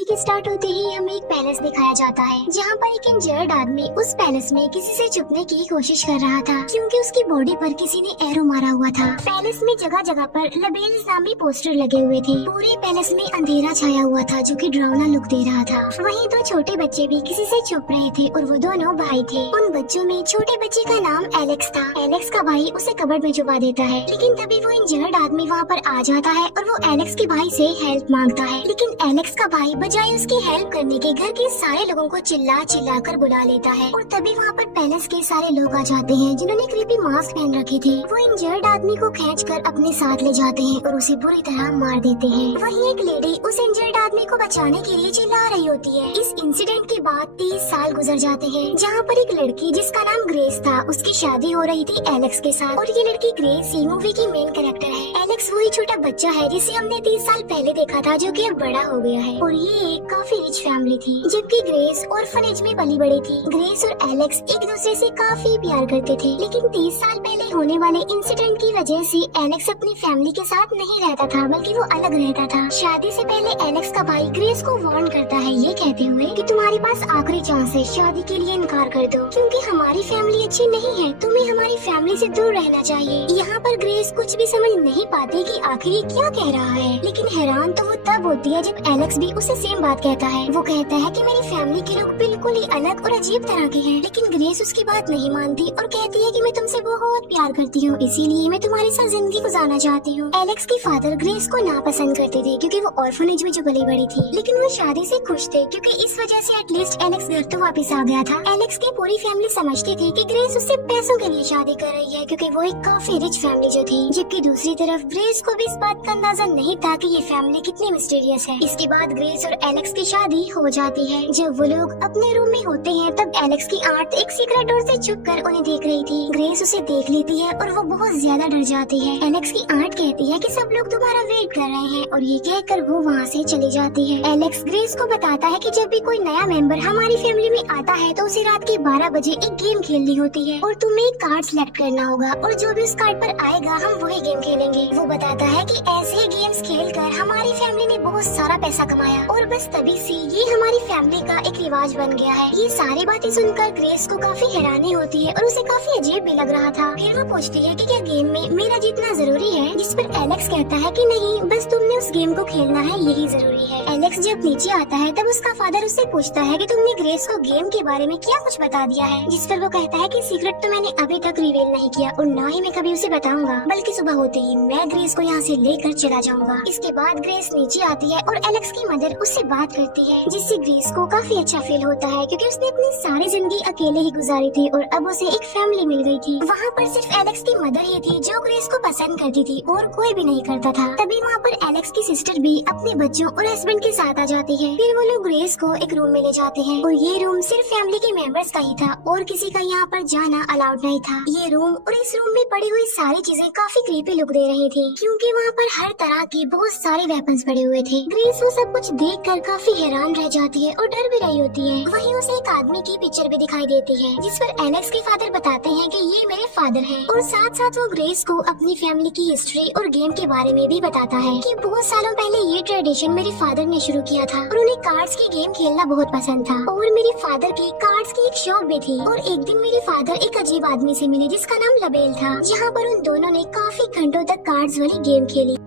Movie के start होते ही हमें एक पैलेस दिखाया जाता है जहाँ पर एक इंजर्ड आदमी उस पैलेस में किसी से छुपने की कोशिश कर रहा था क्योंकि उसकी बॉडी पर किसी ने एरो मारा हुआ था। पैलेस में जगह जगह पर लबेल नामी पोस्टर लगे हुए थे। पूरे पैलेस में अंधेरा छाया हुआ था जो कि डरावना लुक दे रहा था। वहीं दो छोटे बच्चे भी किसी से छुप रहे थे और वो दोनों भाई थे। उन बच्चों में छोटे बच्चे का नाम एलेक्स था। एलेक्स का भाई उसे कबर्ड में छुपा देता है, लेकिन तभी वो इंजर्ड आदमी वहाँ पर आ जाता है और वो एलेक्स के भाई से हेल्प मांगता है। लेकिन एलेक्स का भाई बजाय उसकी हेल्प करने के घर के सारे लोगों को चिल्ला चिल्ला कर बुला लेता है और तभी वहाँ पर पैलेस के सारे लोग आ जाते हैं जिन्होंने क्रीपी मास्क पहन रखे थे। वो इंजर्ड आदमी को खींचकर अपने साथ ले जाते हैं और उसे बुरी तरह मार देते हैं। वहीं एक लेडी उस इंजर्ड आदमी को बचाने के लिए चिल्ला रही होती है। इस इंसिडेंट के बाद 30 साल गुजर जाते हैं जहाँ पर एक लड़की जिसका नाम ग्रेस था उसकी शादी हो रही थी एलेक्स के साथ और ये लड़की ग्रेस ही मूवी की मेन कैरेक्टर है। एलेक्स वही छोटा बच्चा है जिसे हमने 30 साल पहले देखा था जो कि अब बड़ा हो गया है और ये एक काफी रिच फैमिली थी जबकि ग्रेस ऑर्फनेज में पली बड़ी थी। ग्रेस और एलेक्स एक दूसरे से काफी प्यार करते थे, लेकिन 30 साल पहले होने वाले इंसिडेंट की वजह से एलेक्स अपनी फैमिली के साथ नहीं रहता था बल्कि वो अलग रहता था। शादी से पहले एलेक्स का भाई ग्रेस को वार्न करता है ये कहते हुए कि तुम्हारे पास आखिरी चांस है, शादी के लिए इनकार कर दो क्योंकि हमारी फैमिली अच्छी नहीं है, तुम्हें हमारी फैमिली से दूर रहना चाहिए। यहाँ पर ग्रेस कुछ भी समझ नहीं पाती कि आखिर ये क्या कह रहा है, लेकिन हैरान तो वो तब होती है जब एलेक्स भी उसे सेम बात कहता है। वो कहता है कि मेरी फैमिली के लोग बिल्कुल ही अलग और अजीब तरह के हैं, लेकिन ग्रेस उसकी बात नहीं मानती और कहती है कि मैं तुमसे बहुत प्यार करती हूँ, इसीलिए मैं तुम्हारे साथ जिंदगी गुजारना चाहती हूँ। एलेक्स के फादर ग्रेस को नापसंद करते थे क्योंकि वो ऑर्फनेज में जो पली बड़ी थी, लेकिन वो शादी से खुश थे क्योंकि इस वजह से एटलीस्ट एलेक्स घर तो वापस आ गया था। एलेक्स की पूरी फैमिली समझती थी कि ग्रेस उससे पैसों के लिए शादी कर रही है क्योंकि वो एक काफी रिच फैमिली जो थी, जबकि दूसरी तरफ ग्रेस को भी इस बात का अंदाजा नहीं था कि ये फैमिली कितनी मिस्टीरियस है। इसके बाद ग्रेस और एलेक्स की शादी हो जाती है। जब वो लोग अपने रूम में होते हैं तब एलेक्स की आंट एक सीक्रेट डोर से छुपकर उन्हें देख रही थी। ग्रेस उसे देख लेती है और वो बहुत ज्यादा डर जाती है। एलेक्स की आंट कहती है कि सब लोग तुम्हारा वेट कर रहे हैं और ये कहकर वो वहाँ से चली जाती है। एलेक्स ग्रेस को बताता है कि जब भी कोई नया मेंबर हमारी फैमिली में आता है तो उसे रात के 12 बजे एक गेम खेलनी होती है और तुम्हें एक कार्ड सिलेक्ट करना होगा और जो भी उस कार्ड पर आएगा हम वही गेम खेलेंगे। वो बताता है कि ऐसे गेम्स खेलकर हमारी फैमिली ने बहुत सारा पैसा कमाया और बस तभी से ये हमारी फैमिली का एक रिवाज बन गया है। ये सारी बातें सुनकर ग्रेस को काफी हैरानी होती है और उसे काफी अजीब भी लग रहा था। फिर वो पूछती है कि क्या गेम में मेरा जीतना जरूरी है, जिस पर एलेक्स कहता है कि नहीं, बस तुमने उस गेम को खेलना है, यही जरूरी है। एलेक्स जब नीचे आता है तब उसका फादर उससे पूछता है कि तुमने ग्रेस को गेम के बारे में क्या कुछ बता दिया है, जिस पर वो कहता है कि सीक्रेट तो मैंने अभी तक रिवील नहीं किया और ना ही मैं कभी उसे बताऊंगा, बल्कि सुबह होते ही मैं ग्रेस को यहाँ से लेकर चला जाऊंगा। इसके बाद ग्रेस नीचे आती है और एलेक्स की मदर उससे बात करती है जिससे ग्रेस को काफी अच्छा फील होता है क्योंकि उसने अपनी सारी जिंदगी अकेले ही गुजारी थी और अब उसे एक फैमिली मिल गई थी। वहाँ पर सिर्फ एलेक्स की मदर ही थी जो ग्रेस को पसंद करती थी और कोई भी नहीं करता था। तभी वहाँ पर एलेक्स की सिस्टर भी अपने बच्चों और हस्बैंड के साथ आ जाती है। फिर वो लोग ग्रेस को एक रूम में ले जाते हैं और ये रूम सिर्फ फैमिली के मेंबर्स का ही था और किसी का यहाँ पर जाना अलाउड नहीं था। ये रूम और इस रूम में पड़ी हुई सारी चीजें काफी क्रीपी लुक दे रही थी क्योंकि वहाँ पर हर तरह के बहुत सारे वेपन्स पड़े हुए थे। ग्रेस वो सब कुछ देखकर काफी हैरान रह जाती है और डर भी रही होती है। वहीं उसे एक आदमी की पिक्चर भी दिखाई देती है जिस पर एलेक्स के फादर बताते हैं कि ये मेरे फादर हैं और साथ साथ वो ग्रेस को अपनी फैमिली की हिस्ट्री और गेम के बारे में भी बताता है कि बहुत सालों पहले ये ट्रेडिशन मेरे फादर ने शुरू किया था और उन्हें कार्ड्स की गेम खेलना बहुत पसंद था और मेरे फादर की कार्ड्स की एक शॉप भी थी और एक दिन मेरे फादर एक अजीब आदमी से मिले जिसका नाम लबेल था, जहाँ पर उन दोनों ने काफी घंटों तक कार्ड्स वाली गेम खेली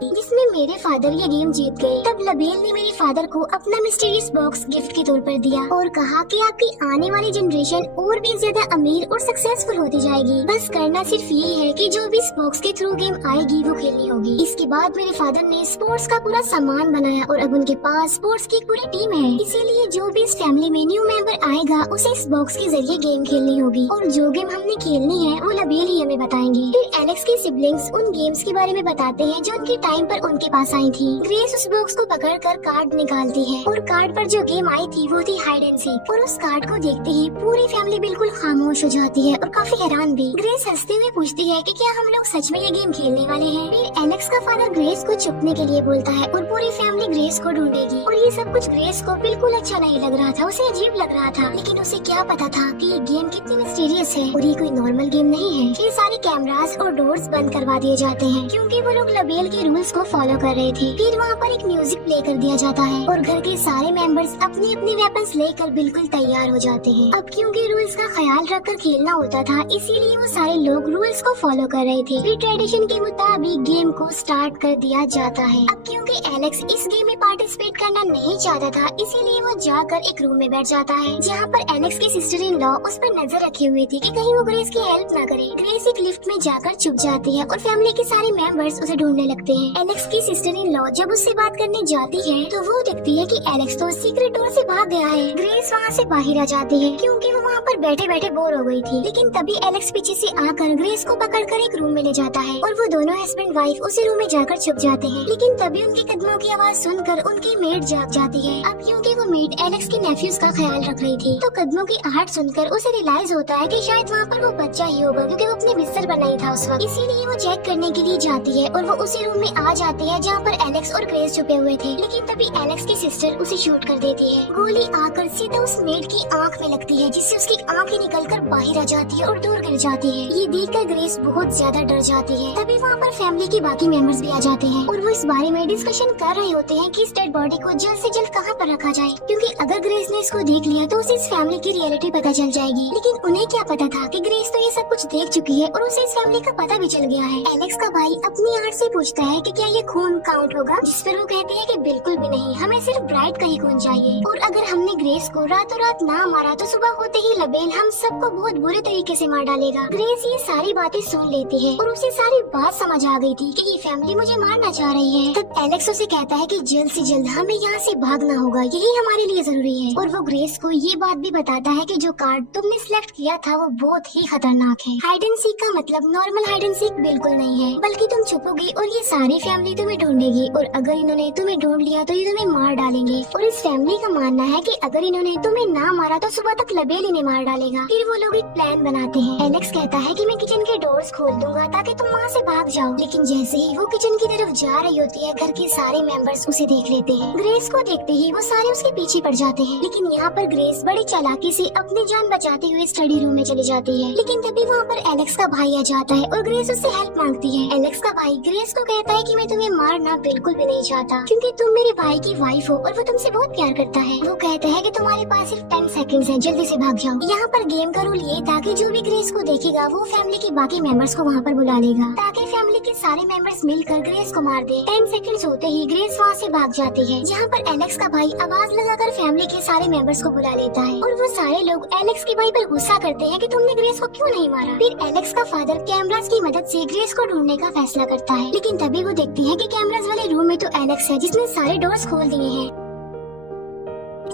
जिसमें मेरे फादर ये गेम जीत गए। तब लबेल ने मेरे फादर को अपना मिस्टीरियस बॉक्स गिफ्ट के तौर पर दिया और कहा कि आपकी आने वाली जनरेशन और भी ज्यादा अमीर और सक्सेसफुल होती जाएगी, बस करना सिर्फ ये है कि जो भी इस बॉक्स के थ्रू गेम आएगी वो खेलनी होगी। इसके बाद मेरे फादर ने स्पोर्ट्स का पूरा सामान बनाया और अब उनके पास स्पोर्ट्स की एक पूरी टीम है, इसीलिए जो भी इस फैमिली में न्यू मेंबर आएगा उसे इस बॉक्स के जरिए गेम खेलनी होगी और जो गेम हमने खेलनी है वो लबेल ही हमें बताएंगे। फिर एलेक्स के सिबलिंग्स उन गेम्स के बारे में बताते हैं जो उनके टाइम पर उनके पास आई थी। ग्रेस उस बॉक्स को पकड़कर कार्ड निकालती है और कार्ड पर जो गेम आई थी वो थी हाइड एंड सीक और उस कार्ड को देखते ही पूरी फैमिली बिल्कुल खामोश हो जाती है और काफी हैरान भी। ग्रेस हंसते हुए पूछती है कि क्या हम लोग सच में ये गेम खेलने वाले हैं। फिर एलेक्स का फादर ग्रेस को छुपने के लिए बोलता है और पूरी फैमिली ग्रेस को ढूंढेगी और ये सब कुछ ग्रेस को बिल्कुल अच्छा नहीं लग रहा था, उसे अजीब लग रहा था, लेकिन उसे क्या पता था कि ये गेम कितनी मिस्टीरियस है और ये कोई नॉर्मल गेम नहीं है। फिर सारे कैमरास और डोर्स बंद करवा दिए जाते हैं क्योंकि वो लोग लबेल के रूल रूल्स को फॉलो कर रहे थे। फिर वहाँ पर एक म्यूजिक प्ले कर दिया जाता है और घर के सारे मेंबर्स अपनी अपनी वेपन्स लेकर बिल्कुल तैयार हो जाते हैं। अब क्योंकि रूल्स का ख्याल रखकर खेलना होता था, इसीलिए वो सारे लोग रूल्स को फॉलो कर रहे थे। फिर ट्रेडिशन के मुताबिक गेम को स्टार्ट कर दिया जाता है। अब क्योंकि एलेक्स इस गेम में पार्टिसिपेट करना नहीं चाहता था, इसीलिए वो जाकर एक रूम में बैठ जाता है, जहाँ पर एलेक्स की सिस्टर इन लॉ उस पर नजर रखे हुए थी कि कहीं वो ग्रेस की हेल्प ना करे। ग्रेस एक लिफ्ट में जाकर छुप जाती है और फैमिली के सारे मेंबर्स उसे ढूंढने लगते हैं। एलेक्स की सिस्टर इन लॉ जब उससे बात करने जाती है तो वो देखती है कि एलेक्स तो सीक्रेट डोर से भाग गया है। ग्रेस वहाँ से बाहर आ जाती है क्योंकि वो वहाँ पर बैठे बैठे बोर हो गई थी। लेकिन तभी एलेक्स पीछे से आकर ग्रेस को पकड़कर एक रूम में ले जाता है और वो दोनों हस्बैंड वाइफ उसी रूम में जाकर छुप जाते हैं। लेकिन तभी उनके कदमों की आवाज सुनकर उनकी मेड जाग जाती है। अब क्योंकि वो मेड एलेक्स के नेफ्यूज का ख्याल रख रही थी, तो कदमों की आहट सुनकर उसे रियलाइज होता है कि शायद वहाँ पर वो बच्चा ही होगा, क्योंकि वो अपने बिस्तर पर नहीं था उस वक्त। इसीलिए वो चेक करने के लिए जाती है और वो उसी रूम में आ जाती है जहाँ पर एलेक्स और ग्रेस छुपे हुए थे। लेकिन तभी एलेक्स की सिस्टर उसे शूट कर देती है। गोली आकर सीधा उस मेड की आंख में लगती है, जिससे उसकी आंखें निकलकर बाहर आ जाती है और दूर गिर जाती है। ये देखकर ग्रेस बहुत ज्यादा डर जाती है। तभी वहाँ पर फैमिली के बाकी मेंबर्स भी आ जाते हैं और वो इस बारे में डिस्कशन कर रहे होते हैं कि इस डेड बॉडी को जल्द से जल्द कहाँ पर रखा जाए, क्योंकि अगर ग्रेस ने इसको देख लिया तो उसे इस फैमिली की रियलिटी पता चल जाएगी। लेकिन उन्हें क्या पता था कि ग्रेस तो ये सब कुछ देख चुकी है और उसे इस फैमिली का पता भी चल गया है। एलेक्स का भाई अपनी आर्ट से पूछता है कि क्या ये खून काउंट होगा, जिस पर वो कहती है कि बिल्कुल भी नहीं, हमें सिर्फ ब्राइट का ही खून चाहिए। और अगर हमने ग्रेस को रातों रात ना मारा तो सुबह होते ही लबेल हम सबको बहुत बुरे तरीके से मार डालेगा। ग्रेस ये सारी बातें सुन लेती है और उसे सारी बात समझ आ गई थी कि ये फैमिली मुझे मारना चाह रही है। तब एलेक्स उसे कहता है कि जल्द से जल्द हमें यहाँ से भागना होगा, यही हमारे लिए जरूरी है। और वो ग्रेस को ये बात भी बताता है कि जो कार्ड तुमने सिलेक्ट किया था वो बहुत ही खतरनाक है। हाइड एंड सीक का मतलब नॉर्मल हाइड एंड सीक बिल्कुल नहीं है, बल्कि तुम छुपोगी और ये सारी फैमिली तुम्हें ढूंढेगी, और अगर इन्होंने तुम्हें ढूंढ लिया तो ये तुम्हें मार डालेंगे। और इस फैमिली का मानना है कि अगर इन्होंने तुम्हें ना मारा तो सुबह तक लबेल इन्हें मार डालेगा। फिर वो लोग एक प्लान बनाते हैं। एलेक्स कहता है कि मैं किचन के डोर्स खोल दूंगा ताकि तुम वहाँ से भाग जाओ। लेकिन जैसे ही वो किचन की तरफ जा रही होती है, घर के सारे मेंबर्स उसे देख लेते हैं। ग्रेस को देखते ही वो सारे उसके पीछे पड़ जाते हैं। लेकिन यहाँ पर ग्रेस बड़ी चालाकी से अपनी जान बचाते हुए स्टडी रूम में चली जाती है। लेकिन तभी वहाँ पर एलेक्स का भाई आ जाता है और ग्रेस उससे हेल्प मांगती है। एलेक्स का भाई ग्रेस को कहता है कि मैं तुम्हें मारना बिल्कुल भी नहीं चाहता, क्योंकि तुम मेरे भाई की वाइफ हो और वो तुमसे बहुत प्यार करता है। वो कहता है कि तुम्हारे पास सिर्फ 10 सेकंड्स हैं, जल्दी से भाग जाओ। यहाँ पर गेम का रूल ये था कि जो भी ग्रेस को देखेगा वो फैमिली के बाकी मेंबर्स को वहाँ पर बुला लेगा, ताकि फैमिली के सारे मेंबर्स मिलकर ग्रेस को मार दे। 10 सेकंड्स होते ही ग्रेस वहाँ से भाग जाती है, जहाँ पर एलेक्स का भाई आवाज लगाकर फैमिली के सारे मेंबर्स को बुला लेता है। और वो सारे लोग एलेक्स के भाई पर गुस्सा करते हैं कि तुमने ग्रेस को क्यों नहीं मारा। फिर एलेक्स का फादर कैमरास की मदद से ग्रेस को ढूंढने का फैसला करता है। लेकिन तभी वो देखती है कि कैमरास वाले रूम में तो एलेक्स है, जिसने सारे डोर्स खोल दिए हैं।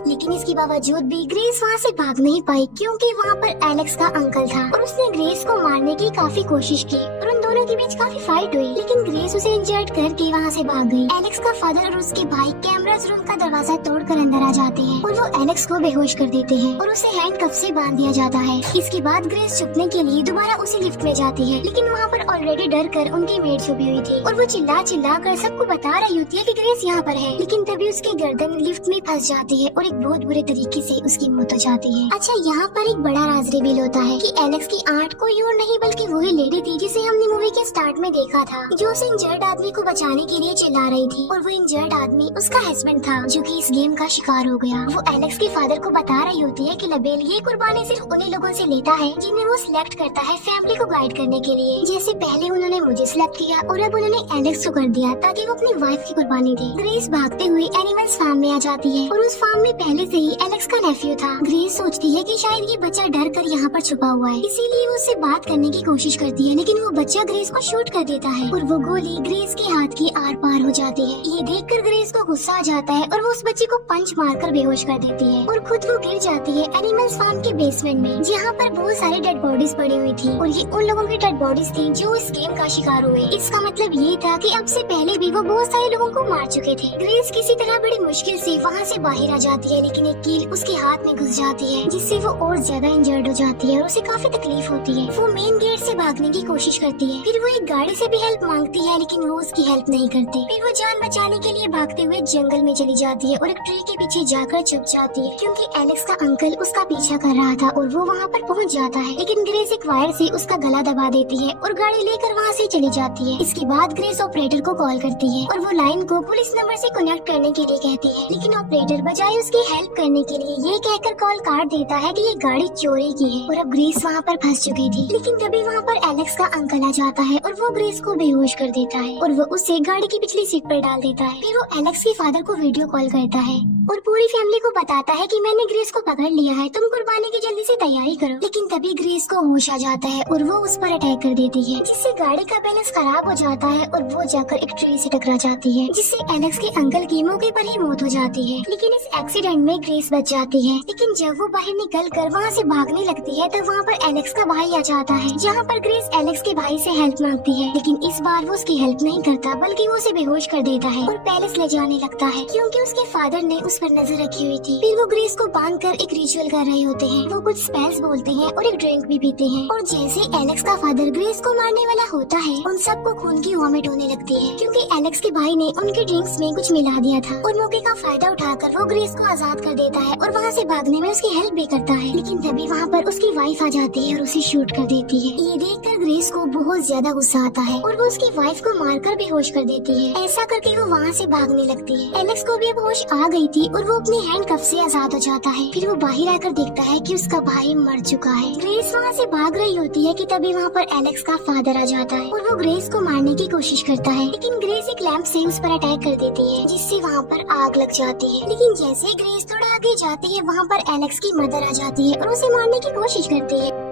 लेकिन इसके बावजूद भी ग्रेस वहाँ से भाग नहीं पाई, क्योंकि वहाँ पर एलेक्स का अंकल था और उसने ग्रेस को मारने की काफी कोशिश की और उन दोनों के बीच काफी फाइट हुई। लेकिन ग्रेस उसे इंजर्ड करके वहाँ से भाग गई। एलेक्स का फादर और उसके भाई कैमरास रूम का दरवाजा तोड़कर अंदर आ जाते हैं और वो एलेक्स को बेहोश कर देते हैं और उसे हैंडकफ से बांध दिया जाता है। इसके बाद ग्रेस छुपने के लिए दोबारा उसी लिफ्ट में जाती है, लेकिन वहाँ पर ऑलरेडी डर कर उनकी मेड छुपी हुई थी और वो चिल्ला चिल्ला कर सबको बता रही होती है कि ग्रेस यहाँ पर है। लेकिन तभी उसकी गर्दन लिफ्ट में फंस जाती है और एक बहुत बुरे तरीके से उसकी मौत हो जाती है। अच्छा, यहाँ पर एक बड़ा राज रिवील होता है कि एलेक्स की आंट कोई और नहीं बल्कि वही लेडी थी जिसे हमने मूवी के स्टार्ट में देखा था, जो उस इंजर्ड आदमी को बचाने के लिए चिल्ला रही थी। और वो इंजर्ड आदमी उसका हस्बैंड था, जो कि इस गेम का शिकार हो गया। वो एलेक्स के फादर को बता रही होती है कि लबेल ये कुर्बानी सिर्फ उन्हीं लोगों से लेता है जिन्हें वो सिलेक्ट करता है फैमिली को गाइड करने के लिए। जैसे पहले उन्होंने मुझे सिलेक्ट किया और अब उन्होंने एलेक्स को कर दिया ताकि वो अपनी वाइफ की कुर्बानी दे। ग्रेस भागते हुए एनिमल्स फार्म में आ जाती है और उस फार्म में पहले से ही एलेक्स का नेफ्यू था। ग्रेस सोचती है कि शायद ये बच्चा डर कर यहाँ पर छुपा हुआ है, इसीलिए वो उससे बात करने की कोशिश करती है, लेकिन वो बच्चा ग्रेस को शूट कर देता है और वो गोली ग्रेस के हाथ की आर पार हो जाती है। ये देखकर ग्रेस को गुस्सा आ जाता है और वो उस बच्चे को पंच मारकर बेहोश कर देती है और खुद वो गिर जाती है एनिमल्स फार्म के बेसमेंट में, जहाँ पर बहुत सारी डेड बॉडीज पड़ी हुई थी और ये उन लोगों की डेड बॉडीज थी जो इस गेम का शिकार हुए। इसका मतलब ये था कि अब से पहले भी वो बहुत सारे लोगों को मार चुके थे। ग्रेस किसी तरह बड़ी मुश्किल से वहाँ से बाहर आ जाती है, लेकिन एक कील उसके हाथ में घुस जाती है, जिससे वो और ज्यादा इंजर्ड हो जाती है और उसे काफी तकलीफ होती है। वो मेन गेट से भागने की कोशिश करती है, फिर वो एक गाड़ी से भी हेल्प मांगती है, लेकिन वो उसकी हेल्प नहीं करती। फिर वो जान बचाने के लिए भागते हुए जंगल में चली जाती है और एक ट्री के पीछे जाकर छुप जाती है, क्योंकि एलेक्स का अंकल उसका पीछा कर रहा था और वो वहाँ पर पहुँच जाता है। लेकिन ग्रेस एक वायर से उसका गला दबा देती है और गाड़ी लेकर वहाँ से चली जाती है। इसके बाद ग्रेस ऑपरेटर को कॉल करती है और वो लाइन को पुलिस नंबर से कनेक्ट करने के लिए कहती है, लेकिन ऑपरेटर बजाय उसकी हेल्प करने के लिए ये कहकर कॉल काट देता है कि ये गाड़ी चोरी की है। और अब ग्रेस वहाँ पर फंस चुकी थी। लेकिन तभी वहाँ पर एलेक्स का अंकल आ जाता है और वो ग्रेस को बेहोश कर देता है और वो उसे गाड़ी की पिछली सीट पर डाल देता है। फिर वो एलेक्स के फादर को वीडियो कॉल करता है और पूरी फैमिली को बताता है कि मैंने ग्रेस को पकड़ लिया है, तुम कुर्बानी की जल्दी से तैयारी करो। लेकिन तभी ग्रेस को होश आ जाता है और वो उस पर अटैक कर देती है, जिससे गाड़ी का बैलेंस खराब हो जाता है और वो जाकर एक ट्री से टकरा जाती है, जिससे एलेक्स के अंकल की मौके पर ही मौत हो जाती है। लेकिन इस एक्सीडेंट में ग्रेस बच जाती है। लेकिन जब वो बाहर निकल कर वहाँ से भागने लगती है तब वहाँ पर एलेक्स का भाई आ जाता है, जहाँ पर ग्रेस एलेक्स के भाई से हेल्प मांगती है। लेकिन इस बार वो उसकी हेल्प नहीं करता, बल्कि वो उसे बेहोश कर देता है और पैलेस ले जाने लगता है, क्योंकि उसके फादर ने उस पर नजर रखी हुई थी। फिर वो ग्रेस को बांध कर एक रिचुअल कर रहे होते हैं। वो कुछ स्पेल्स बोलते हैं और एक ड्रिंक भी पीते हैं। और जैसे एलेक्स का फादर ग्रेस को मारने वाला होता है, उन सबको खून की वॉमिट होने लगती है, क्योंकि एलेक्स के भाई ने उनके ड्रिंक्स में कुछ मिला दिया था। और मौके का फायदा उठाकर वो ग्रेस को आजाद कर देता है और वहाँ से भागने में उसकी हेल्प भी करता है। लेकिन तभी वहाँ पर उसकी वाइफ आ जाती है और उसे शूट कर देती है। ये देखकर ग्रेस को बहुत ज्यादा गुस्सा आता है और वो उसकी वाइफ को मारकर बेहोश कर देती है। ऐसा करके वो वहाँ से भागने लगती है। एलेक्स को भी अब होश आ गई थी और वो अपने हैंडकफ से आजाद हो जाता है। फिर वो बाहर आकर देखता है कि उसका भाई मर चुका है। ग्रेस वहाँ से भाग रही होती है कि तभी वहाँ पर एलेक्स का फादर आ जाता है और वो ग्रेस को मारने की कोशिश करता है, लेकिन ग्रेस एक लैंप से उस पर अटैक कर देती है, जिससे वहाँ पर आग लग जाती है। लेकिन जैसे ग्रेस थोड़ा आगे जाती है, वहाँ पर एलेक्स की मदर आ जाती है और उसे मारने की कोशिश करती है।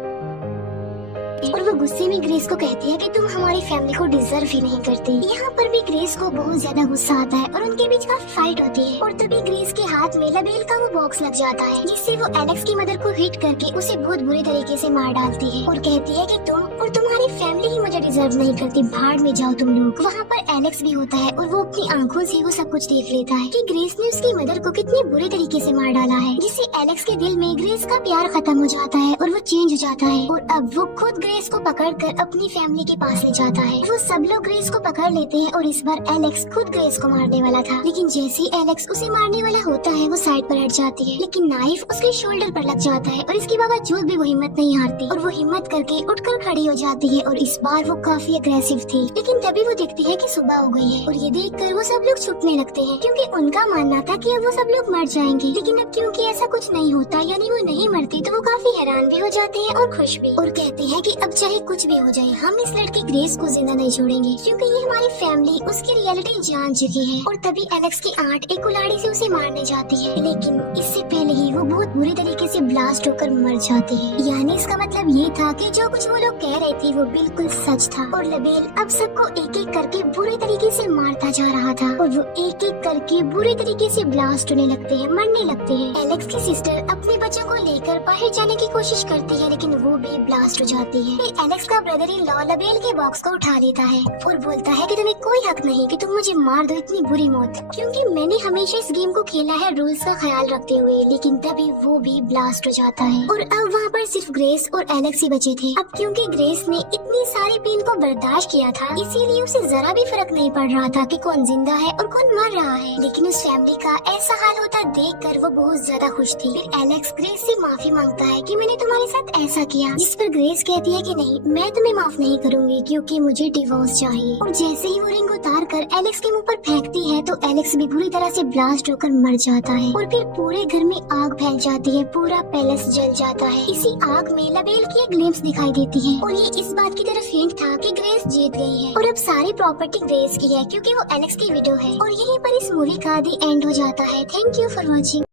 और वो गुस्से में ग्रेस को कहती है कि तुम हमारी फैमिली को डिजर्व ही नहीं करती। यहाँ पर भी ग्रेस को बहुत ज्यादा गुस्सा आता है और उनके बीच काफी फाइट होती है। और तभी ग्रेस के हाथ में लबेल का वो बॉक्स लग जाता है, जिससे वो एलेक्स की मदर को हिट करके उसे बहुत बुरी तरीके से मार डालती है और कहती है कि तुम और तुम्हारी फैमिली ही मुझे डिजर्व नहीं करती, भाड़ में जाओ तुम लोग। वहाँ पर एलेक्स भी होता है और वो अपनी आंखों से वो सब कुछ देख लेता है कि ग्रेस ने उसकी मदर को कितने बुरे तरीके से मार डाला है, जिससे एलेक्स के दिल में ग्रेस का प्यार खत्म हो जाता है और वो चेंज हो जाता है। और अब वो खुद ग्रेस को पकड़कर अपनी फैमिली के पास ले जाता है। वो सब लोग ग्रेस को पकड़ लेते हैं और इस बार एलेक्स खुद ग्रेस को मारने वाला था। लेकिन जैसे ही एलेक्स उसे मारने वाला होता है, वो साइड पर हट जाती है, लेकिन नाइफ उसके शोल्डर पर लग जाता है और इसके बावजूद भी वो हिम्मत नहीं हारती और वो हिम्मत करके उठकर खड़ी हो जाती है। और इस बार वो काफी अग्रेसिव थी। लेकिन तभी वो देखती है कि सुबह हो गई है और ये देखकर वो सब लोग छुपने लगते हैं, क्योंकि उनका मानना था कि अब वो सब लोग मर जाएंगे। लेकिन अब क्योंकि ऐसा कुछ नहीं होता, यानी वो नहीं मरती, तो वो काफी हैरान भी हो जाते हैं और खुश भी, और कहते हैं कि अब चाहे कुछ भी हो जाए, हम इस लड़की ग्रेस को जिंदा नहीं छोड़ेंगे, क्योंकि ये हमारी फैमिली उसकी रियलिटी जान चुकी है। और तभी एलेक्स की आंट एक कुल्हाड़ी से उसे मारने जाती है, लेकिन इससे पहले ही वो बहुत बुरी तरीके से ब्लास्ट होकर मर जाती है। यानी इसका मतलब ये था कि जो कुछ वो लोग कह रहे थे वो बिल्कुल सच था और लबेल अब सबको एक एक करके बुरे तरीके से मारता जा रहा था और वो एक एक करके बुरे तरीके से ब्लास्ट होने लगते हैं, मरने लगते हैं। एलेक्स की सिस्टर अपने बच्चों को लेकर बाहर जाने की कोशिश करती है, लेकिन वो भी ब्लास्ट हो जाती है। फिर एलेक्स का ब्रदर इन लॉ लबेल के बॉक्स को उठा लेता है और बोलता है कि तुम्हें कोई हक नहीं कि तुम मुझे मार दो इतनी बुरी मौत, क्योंकि मैंने हमेशा इस गेम को खेला है रूल्स का ख्याल रखते हुए। लेकिन तभी वो भी ब्लास्ट हो जाता है और अब वहाँ पर सिर्फ ग्रेस और एलेक्स ही बचे थे। अब क्योंकि ग्रेस ने इतनी सारी पेन को बर्दाश्त किया था, इसीलिए उसे जरा भी फर्क नहीं पड़ रहा था कि कौन जिंदा है और कौन मर रहा है। लेकिन उस फैमिली का ऐसा हाल होता देखकर वो बहुत ज्यादा खुश थी। फिर एलेक्स ग्रेस से माफी मांगता है कि मैंने तुम्हारे साथ ऐसा किया, जिस पर ग्रेस कहती है कि नहीं, मैं तुम्हें माफ नहीं करूंगी क्योंकि मुझे डिवोर्स चाहिए। और जैसे ही वो रिंग उतार कर एलेक्स के मुंह पर फेंकती है तो एलेक्स भी बुरी तरह से ब्लास्ट होकर मर जाता है और फिर पूरे घर में आग फैल जाती है, पूरा पैलेस जल जाता है। इसी आग में लबेल की एक ग्लिम्स दिखाई देती है और ये इस बात की तरफ हिंट था कि ग्रेस जीत गई है और अब सारी प्रॉपर्टी ग्रेस की है, क्योंकि वो एलेक्स की विडो है। और यहीं पर इस मूवी का दी एंड हो जाता है। Thank you for watching.